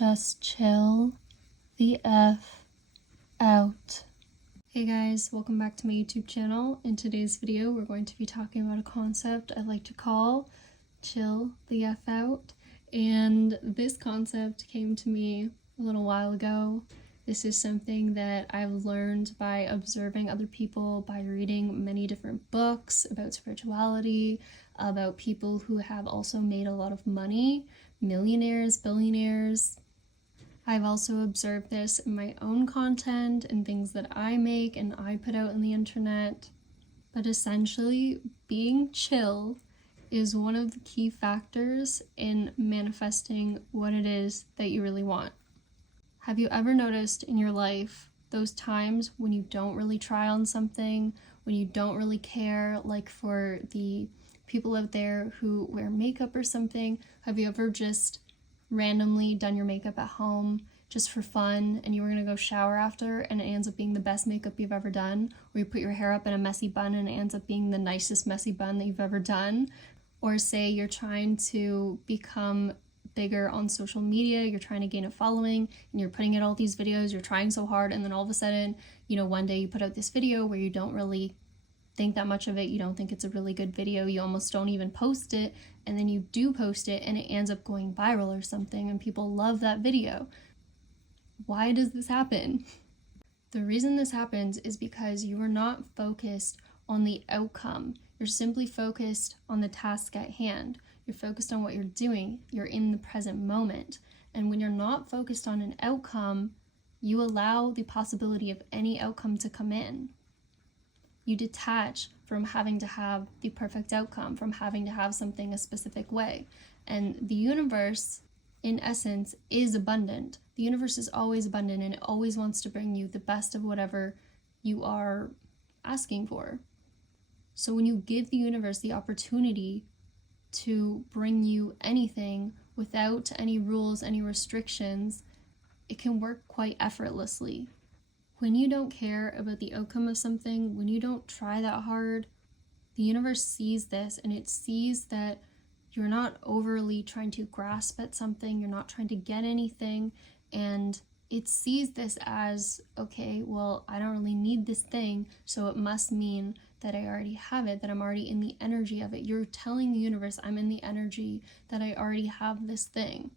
Just chill the F out. Hey guys, welcome back to my YouTube channel. In today's video, we're going to be talking about a concept I like to call chill the F out. And this concept came to me a little while ago. This is something that I've learned by observing other people, by reading many different books about spirituality, about people who have also made a lot of money, millionaires, billionaires. I've also observed this in my own content and things that I make and I put out on the internet. But essentially, being chill is one of the key factors in manifesting what it is that you really want. Have you ever noticed in your life those times when you don't really try on something, when you don't really care, like for the people out there who wear makeup or something? Have you ever just randomly done your makeup at home just for fun and you were gonna go shower after and it ends up being the best makeup you've ever done? Or you put your hair up in a messy bun and it ends up being the nicest messy bun that you've ever done? Or say you're trying to become bigger on social media, you're trying to gain a following and you're putting out all these videos, you're trying so hard, and then all of a sudden, one day you put out this video where you don't really think that much of it, you don't think it's a really good video, you almost don't even post it, and then you do post it and it ends up going viral or something and people love that video. Why does this happen? The reason this happens is because you are not focused on the outcome. You're simply focused on the task at hand. You're focused on what you're doing. You're in the present moment. And when you're not focused on an outcome, you allow the possibility of any outcome to come in. You detach from having to have the perfect outcome, from having to have something a specific way. And the universe, in essence, is abundant. The universe is always abundant and it always wants to bring you the best of whatever you are asking for. So when you give the universe the opportunity to bring you anything without any rules, any restrictions, it can work quite effortlessly. When you don't care about the outcome of something, when you don't try that hard, the universe sees this and it sees that you're not overly trying to grasp at something, you're not trying to get anything, and it sees this as, okay, well, I don't really need this thing, so it must mean that I already have it, that I'm already in the energy of it. You're telling the universe I'm in the energy that I already have this thing.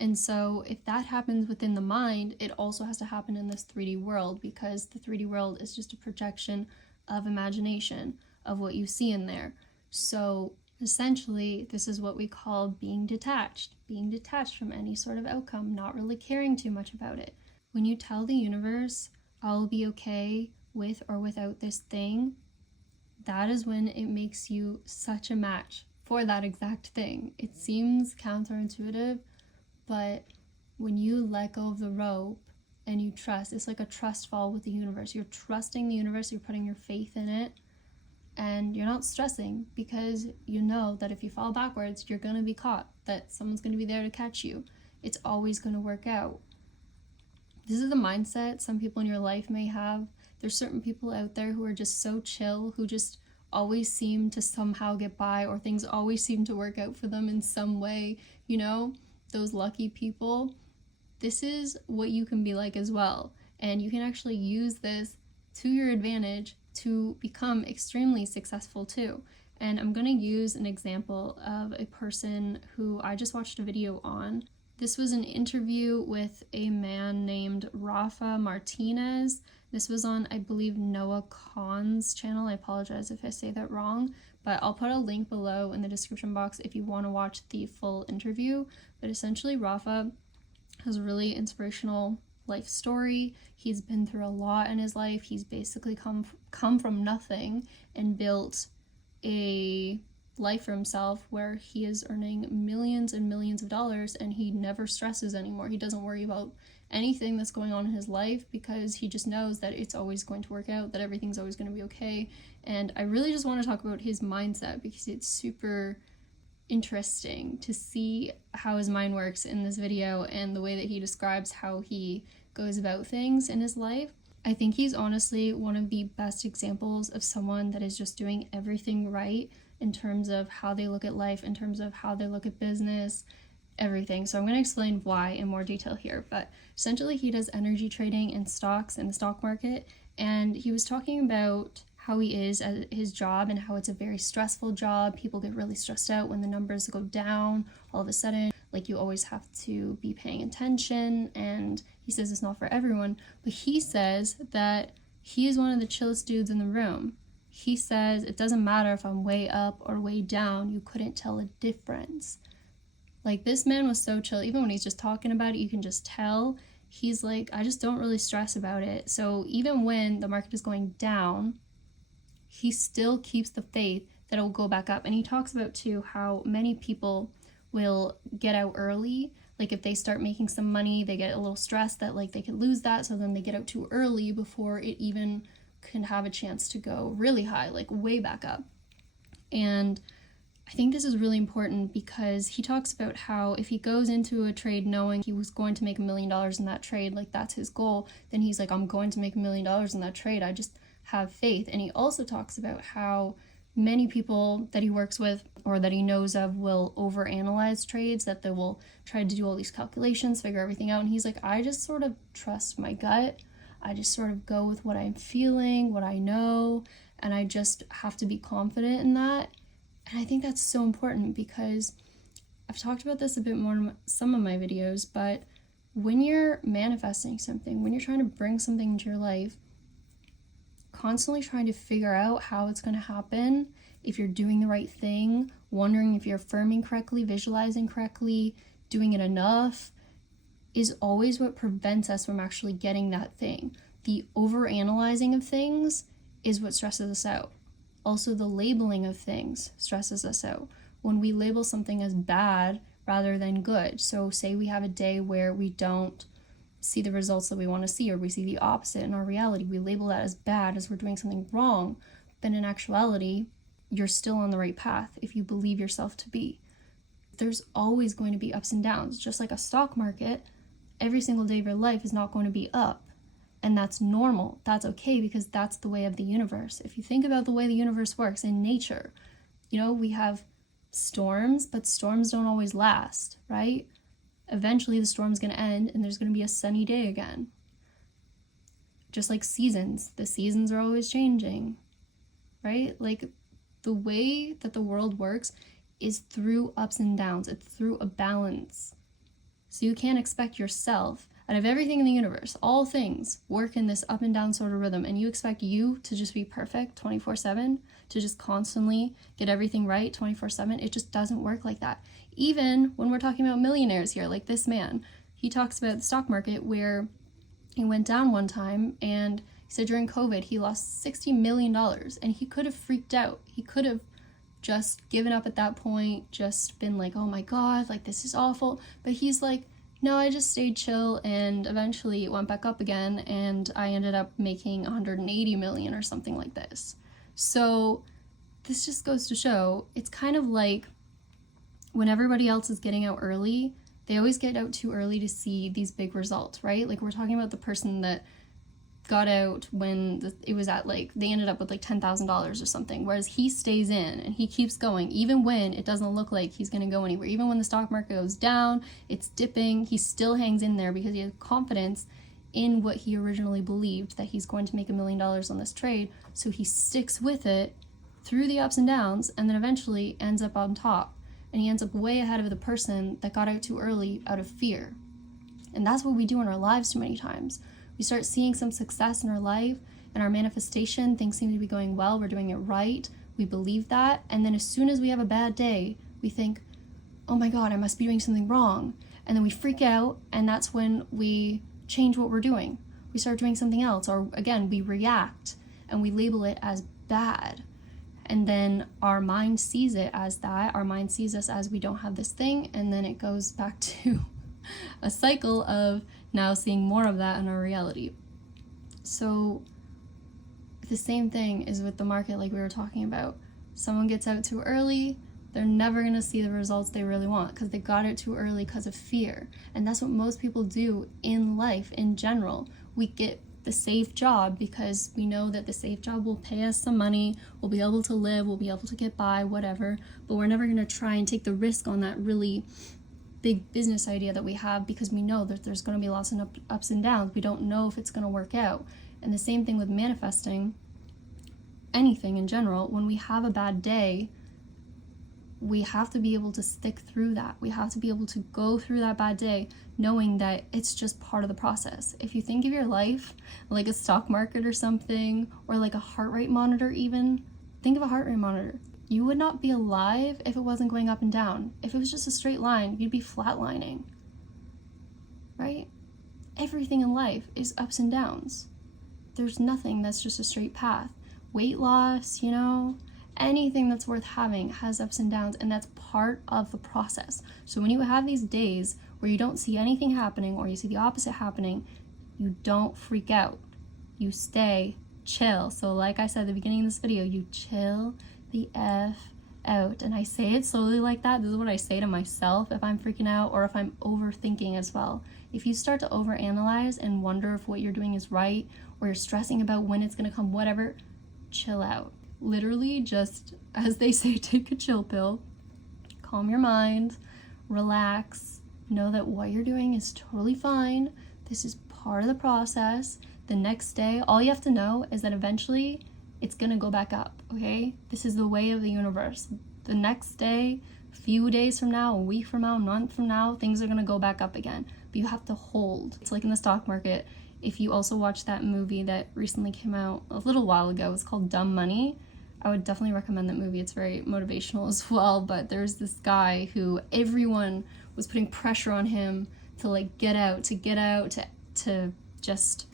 And so if that happens within the mind, it also has to happen in this 3D world, because the 3D world is just a projection of imagination, of what you see in there. So essentially, this is what we call being detached from any sort of outcome, not really caring too much about it. When you tell the universe, I'll be okay with or without this thing, that is when it makes you such a match for that exact thing. It seems counterintuitive, but when you let go of the rope and you trust, it's like a trust fall with the universe. You're trusting the universe, you're putting your faith in it, and you're not stressing because you know that if you fall backwards, you're going to be caught, that someone's going to be there to catch you. It's always going to work out. This is the mindset some people in your life may have. There's certain people out there who are just so chill, who just always seem to somehow get by, or things always seem to work out for them in some way, those lucky people. This is what you can be like as well. And you can actually use this to your advantage to become extremely successful too. And I'm going to use an example of a person who I just watched a video on. This was an interview with a man named Rafa Martinez. This was on, I believe, Noah Kahan's channel. I apologize if I say that wrong, but I'll put a link below in the description box if you want to watch the full interview. But essentially, Rafa has a really inspirational life story. He's been through a lot in his life. He's basically come from nothing and built a life for himself where he is earning millions and millions of dollars, and he never stresses anymore. He doesn't worry about anything that's going on in his life because he just knows that it's always going to work out, that everything's always going to be okay. And I really just want to talk about his mindset because it's super interesting to see how his mind works in this video and the way that he describes how he goes about things in his life. I think he's honestly one of the best examples of someone that is just doing everything right in terms of how they look at life, in terms of how they look at business, everything. So I'm going to explain why in more detail here. But essentially, he does energy trading and stocks in the stock market. And he was talking about how he is at his job and how it's a very stressful job. People get really stressed out when the numbers go down all of a sudden. Like, you always have to be paying attention. And he says it's not for everyone. But he says that he is one of the chillest dudes in the room. He says it doesn't matter if I'm way up or way down. You couldn't tell a difference. Like, this man was so chill. Even when he's just talking about it, you can just tell. He's like, I just don't really stress about it. So even when the market is going down, he still keeps the faith that it will go back up. And he talks about, too, how many people will get out early. Like, if they start making some money, they get a little stressed that, like, they could lose that. So then they get out too early before it even can have a chance to go really high, like way back up. And I think this is really important because he talks about how if he goes into a trade knowing he was going to make $1 million in that trade, like that's his goal, then he's like, I'm going to make $1 million in that trade. I just have faith. And he also talks about how many people that he works with or that he knows of will overanalyze trades, that they will try to do all these calculations, figure everything out. And he's like, I just sort of trust my gut. I just sort of go with what I'm feeling, what I know, and I just have to be confident in that. And I think that's so important because I've talked about this a bit more in some of my videos, but when you're manifesting something, when you're trying to bring something into your life, constantly trying to figure out how it's going to happen, if you're doing the right thing, wondering if you're affirming correctly, visualizing correctly, doing it enough, is always what prevents us from actually getting that thing. The overanalyzing of things is what stresses us out. Also, the labeling of things stresses us out. When we label something as bad rather than good. So say we have a day where we don't see the results that we want to see, or we see the opposite in our reality. We label that as bad, as we're doing something wrong. But in actuality, you're still on the right path if you believe yourself to be. There's always going to be ups and downs. Just like a stock market, every single day of your life is not going to be up. And that's normal. That's okay, because that's the way of the universe. If you think about the way the universe works in nature, we have storms, but storms don't always last, right? Eventually the storm's going to end and there's going to be a sunny day again. Just like seasons. The seasons are always changing, right? Like, the way that the world works is through ups and downs. It's through a balance. So you can't expect yourself, out of everything in the universe, all things work in this up and down sort of rhythm, and you expect you to just be perfect 24/7, to just constantly get everything right 24/7. It just doesn't work like that. Even when we're talking about millionaires here, like this man, he talks about the stock market where he went down one time, and he said during COVID he lost $60 million, and he could have freaked out. He could have just given up at that point, just been like, oh my God, like this is awful. But he's like, no, I just stayed chill, and eventually it went back up again, and I ended up making 180 million or something like this. So this just goes to show, it's kind of like when everybody else is getting out early, they always get out too early to see these big results, right? Like, we're talking about the person that got out when it was at, like, they ended up with like $10,000 or something, whereas he stays in and he keeps going even when it doesn't look like he's going to go anywhere. Even when the stock market goes down, it's dipping, he still hangs in there because he has confidence in what he originally believed, that he's going to make $1 million on this trade. So he sticks with it through the ups and downs, and then eventually ends up on top, and he ends up way ahead of the person that got out too early out of fear. And that's what we do in our lives too many times. We start seeing some success in our life, and our manifestation, things seem to be going well, we're doing it right, we believe that, and then as soon as we have a bad day, we think, oh my God, I must be doing something wrong, and then we freak out, and that's when we change what we're doing. We start doing something else, or again, we react, and we label it as bad, and then our mind sees it as that, our mind sees us as we don't have this thing, and then it goes back to a cycle of now seeing more of that in our reality. So the same thing is with the market, like we were talking about. Someone gets out too early, they're never going to see the results they really want because they got out too early because of fear. And that's what most people do in life in general. We get the safe job because we know that the safe job will pay us some money, we'll be able to live, we'll be able to get by, whatever, but we're never going to try and take the risk on that really big business idea that we have because we know that there's going to be lots of ups and downs. We don't know if it's going to work out. And the same thing with manifesting anything in general. When we have a bad day, we have to be able to stick through that. We have to be able to go through that bad day knowing that it's just part of the process. If you think of your life like a stock market or something, or like a heart rate monitor even, think of a heart rate monitor. You would not be alive if it wasn't going up and down. If it was just a straight line, you'd be flatlining, right? Everything in life is ups and downs. There's nothing that's just a straight path. Weight loss, anything that's worth having has ups and downs, and that's part of the process. So when you have these days where you don't see anything happening, or you see the opposite happening, you don't freak out. You stay chill. So like I said at the beginning of this video, you chill the F out. And I say it slowly like that. This is what I say to myself if I'm freaking out or if I'm overthinking as well. If you start to overanalyze and wonder if what you're doing is right, or you're stressing about when it's going to come, whatever, chill out. Literally just, as they say, take a chill pill, calm your mind, relax, know that what you're doing is totally fine. This is part of the process. The next day, all you have to know is that eventually it's gonna go back up, okay? This is the way of the universe. The next day, a few days from now, a week from now, a month from now, things are gonna go back up again. But you have to hold. It's like in the stock market. If you also watch that movie that recently came out a little while ago, it's called Dumb Money. I would definitely recommend that movie. It's very motivational as well, but there's this guy who everyone was putting pressure on him to like get out, to just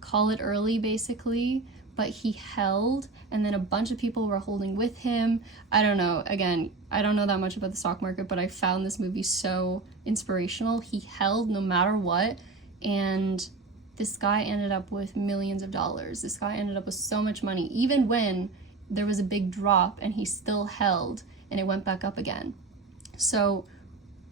call it early basically, but he held, and then a bunch of people were holding with him. I don't know, again, I don't know that much about the stock market, but I found this movie so inspirational. He held no matter what, and this guy ended up with millions of dollars. This guy ended up with so much money, even when there was a big drop, and he still held and it went back up again. So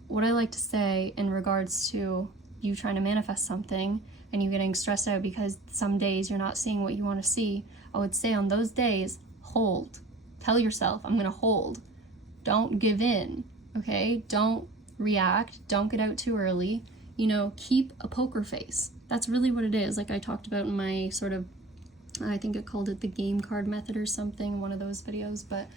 what I like to say in regards to you trying to manifest something and you getting stressed out because some days you're not seeing what you want to see, I would say on those days, hold. Tell yourself, I'm going to hold. Don't give in, okay? Don't react. Don't get out too early. Keep a poker face. That's really what it is. Like I talked about in my sort of, I think I called it the game card method or something, one of those videos, but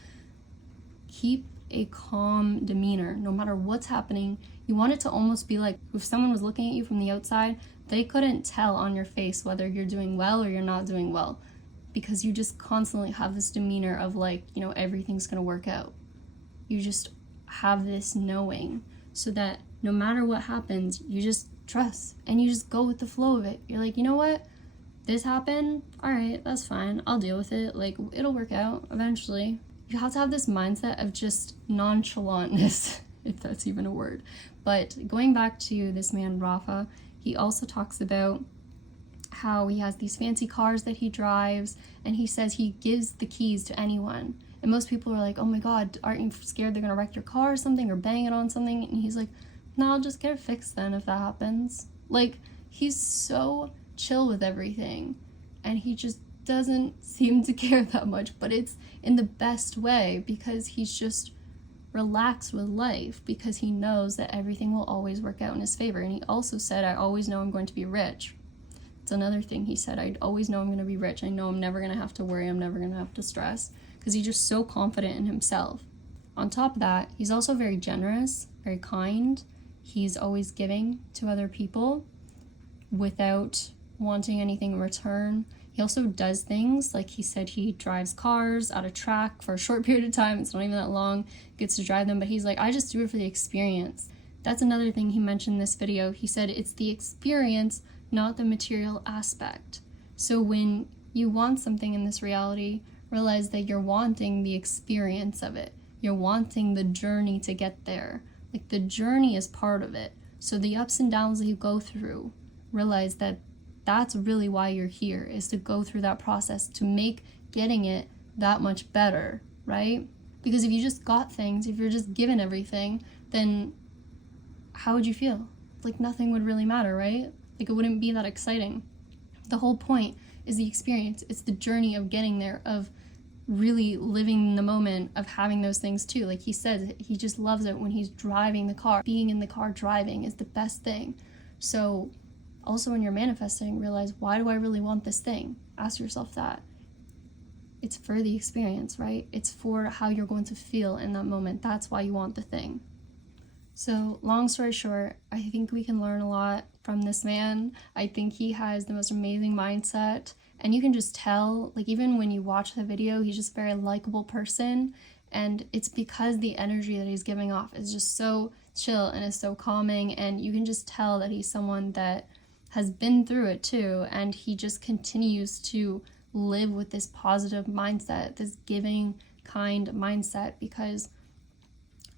keep a calm demeanor no matter what's happening. You want it to almost be like if someone was looking at you from the outside, they couldn't tell on your face whether you're doing well or you're not doing well, because you just constantly have this demeanor of like, everything's gonna work out. You just have this knowing, so that no matter what happens, you just trust and you just go with the flow of it. You're like, you know what? This happened, all right, that's fine, I'll deal with it, like it'll work out eventually. You have to have this mindset of just nonchalantness, if that's even a word. But going back to this man Rafa, he also talks about how he has these fancy cars that he drives, and he says he gives the keys to anyone. And most people are like, oh my god, aren't you scared they're gonna wreck your car or something, or bang it on something? And he's like, no, I'll just get it fixed then if that happens. Like, he's so chill with everything, and he just doesn't seem to care that much, but it's in the best way, because he's just relaxed with life, because he knows that everything will always work out in his favor. And he also said, I always know I'm going to be rich. It's another thing he said, I always know I'm going to be rich. I know I'm never going to have to worry, I'm never going to have to stress, because he's just so confident in himself. On top of that, he's also very generous, very kind. He's always giving to other people without wanting anything in return. He also does things, like he said he drives cars out of track for a short period of time. It's not even that long, gets to drive them, but he's like, I just do it for the experience. That's another thing he mentioned in this video. He said it's the experience, not the material aspect. So when you want something in this reality, realize that you're wanting the experience of it. You're wanting the journey to get there. Like, the journey is part of it. So the ups and downs that you go through, realize that that's really why you're here, is to go through that process to make getting it that much better, right? Because if you just got things, if you're just given everything, then how would you feel? Like, nothing would really matter, right? Like, it wouldn't be that exciting. The whole point is the experience. It's the journey of getting there, of really living in the moment of having those things too. Like he said, he just loves it when he's driving the car. Being in the car driving is the best thing. So also when you're manifesting, realize, why do I really want this thing? Ask yourself that. It's for the experience, right? It's for how you're going to feel in that moment. That's why you want the thing. So long story short, I think we can learn a lot from this man. I think he has the most amazing mindset. And you can just tell, like even when you watch the video, he's just a very likable person. And it's because the energy that he's giving off is just so chill and is so calming. And you can just tell that he's someone that has been through it too. And he just continues to live with this positive mindset, this giving, kind mindset. Because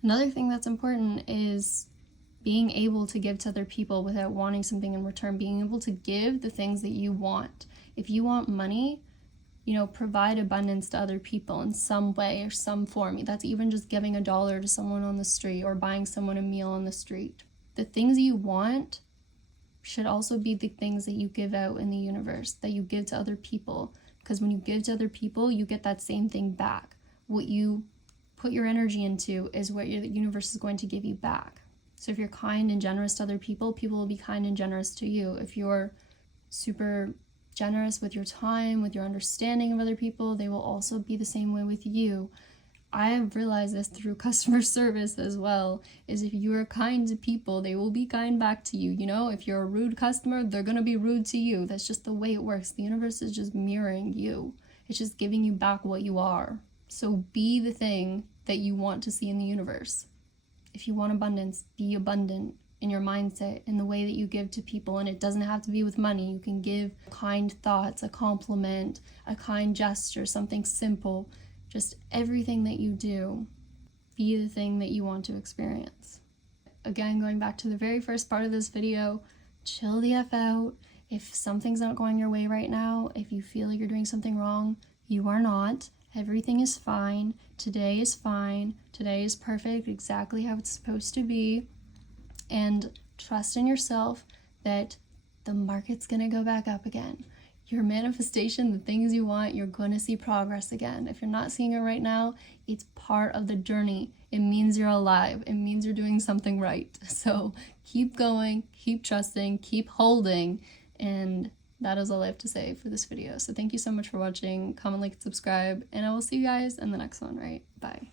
another thing that's important is being able to give to other people without wanting something in return, being able to give the things that you want. If you want money, provide abundance to other people in some way or some form. That's even just giving $1 to someone on the street or buying someone a meal on the street. The things you want should also be the things that you give out in the universe, that you give to other people. Because when you give to other people, you get that same thing back. What you put your energy into is what the universe is going to give you back. So if you're kind and generous to other people, people will be kind and generous to you. If you're super generous with your time, with your understanding of other people, they will also be the same way with you. I have realized this through customer service as well, is if you are kind to people, they will be kind back to you. If you're a rude customer, they're going to be rude to you. That's just the way it works. The universe is just mirroring you. It's just giving you back what you are. So be the thing that you want to see in the universe. If you want abundance, be abundant in your mindset, in the way that you give to people. And it doesn't have to be with money. You can give kind thoughts, a compliment, a kind gesture, something simple. Just everything that you do, be the thing that you want to experience. Again, going back to the very first part of this video, chill the F out. If something's not going your way right now, if you feel like you're doing something wrong, you are not. Everything is fine. Today is fine. Today is perfect, exactly how it's supposed to be. And trust in yourself that the market's going to go back up again. Your manifestation, the things you want, you're going to see progress again. If you're not seeing it right now, it's part of the journey. It means you're alive. It means you're doing something right. So keep going, keep trusting, keep holding. And that is all I have to say for this video. So thank you so much for watching. Comment, like, subscribe, and I will see you guys in the next one, right? Bye.